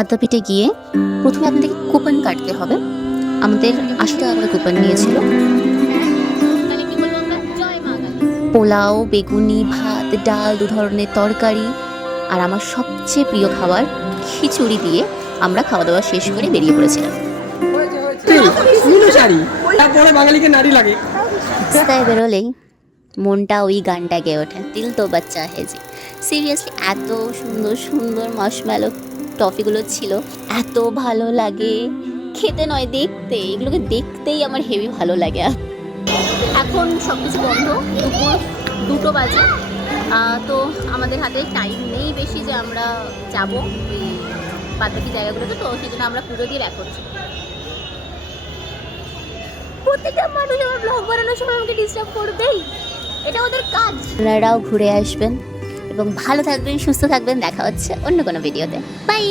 আদ্যাপীঠে গিয়ে প্রথমে আপনাদেরকে কুপন কাটতে হবে। আমাদের 80 টাকা করে কুপন নিয়েছিল। পোলাও, বেগুনি, ভাত, ডাল, 2 ধরনের তরকারি, আর আমার সবচেয়ে প্রিয় খাবার খিচুড়ি দিয়ে আমরা খাওয়া দাওয়া শেষ করে বেরিয়ে পড়েছিলাম। বাঙালিকে নারী লাগে। রাস্তায় বেরোলেই মনটা ওই গানটা গেয়ে ওঠে, দিল তো বাচ্চা হেজি। সিরিয়াসলি এত সুন্দর সুন্দর মাশমেলো টফিগুলো ছিল, এত ভালো লাগে খেতে নয় দেখতে, এগুলোকে দেখতেই আমার হেভি ভালো লাগে। এখন সব কিছু বন্ধ, দুপুর 2টো বাজে। তো আমাদের হাতে টাইম নেই বেশি যে আমরা যাবো ওই বাদবাকি জায়গাগুলোতে, তো সেই জন্য আমরা পুরো দিয়ে ব্যাক করছি। প্রত্যেকটা মানুষ আমার ব্লগ বানানোর সময় আমাকে ডিস্টার্ব করবেই, এটা ওদের কাজ। আপনারাও ঘুরে আসবেন এবং ভালো থাকবেন, সুস্থ থাকবেন। দেখা হচ্ছে অন্য কোনো ভিডিওতে। বাই।